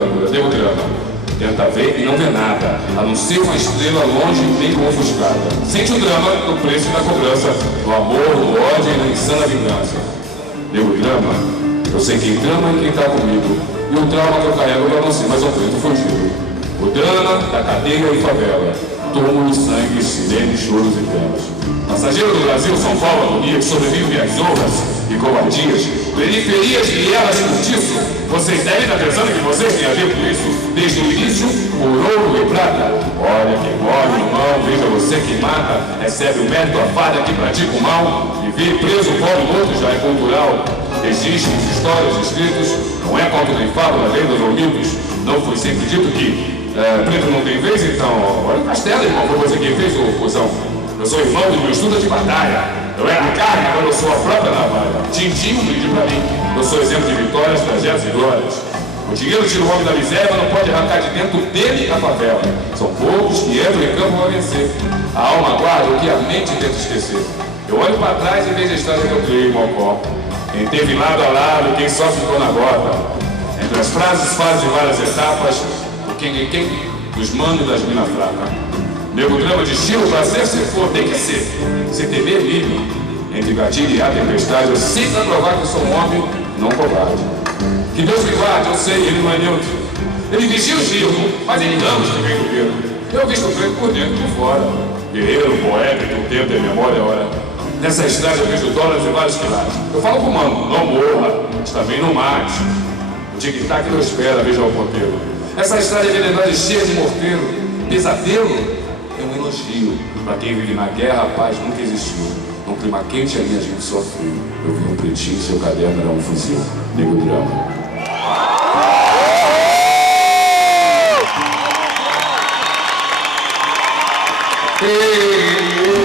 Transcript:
Deu drama. Tenta ver e não vê nada, a não ser uma estrela longe e bem ofuscada. Sente o drama no preço da cobrança, no amor, no ódio e na insana vingança. Deu drama. Eu sei quem trama e quem tá comigo, e o trauma que eu carrego pra não ser mais um preto fugido. O drama da cadeia e favela, túmulos, sangue, sirenes, choros e velas. Passageiro do Brasil, São Paulo, agonia que sobrevive às honras e covardias, periferias e elas cortiço. Vocês devem estar pensando que vocês têm a ver com isso. Desde o início, por ouro e prata. Olha quem morre, irmão, veja você quem mata. Recebe o mérito a fada que pratica o mal. Viver preso, pobre, morto já é cultural. Existem histórias escritas, não é conto nem fábula, lendas ou mitos. Não foi sempre dito que preto não tem vez, então olha o castelo, irmão, foi você quem fez, ô cuzão. Eu sou irmão do meu estudo de batalha. Eu era a carne, agora eu sou a própria navalha. Tintim, um brinde pra mim. Eu sou exemplo de vitórias, trajetos e glórias. O dinheiro tira o homem da miséria, mas não pode arrancar de dentro dele a favela. São poucos que entram em campo para vencer. A alma guarda o que a mente tenta esquecer. Eu olho para trás e vejo a história que eu criei, Mocó. Quem teve lado a lado, quem só ficou na gota. Entre as frases fazem várias etapas. O quem é quem, dos manos das minas fracas. Nego drama de estilo pra ser, se for, tem que ser. Se temer, livre. Entre gatilho e a tempestade, eu sei pra provar que sou um homem, não covarde. Que Deus me guarde, eu sei, ele não é neutro. Ele vigia o giro, mas ele ama os que vem do preto. Eu visto o preto por dentro e por fora. Guerreiro, poeta, que o tempo é memória, hora. Nessa estrada eu vejo dólares e vários quilates. Eu falo pro mano, não morra, mas também não mate. O tic-tac não espera, veja o ponteiro. Essa estrada é verdade cheia de morteiro. Pesadelo é um elogio. Pra quem vive na guerra, a paz nunca existiu. Num clima quente ali a gente sofreu. Eu vi um pretinho, seu caderno era um fuzil. Nego drama. Hey,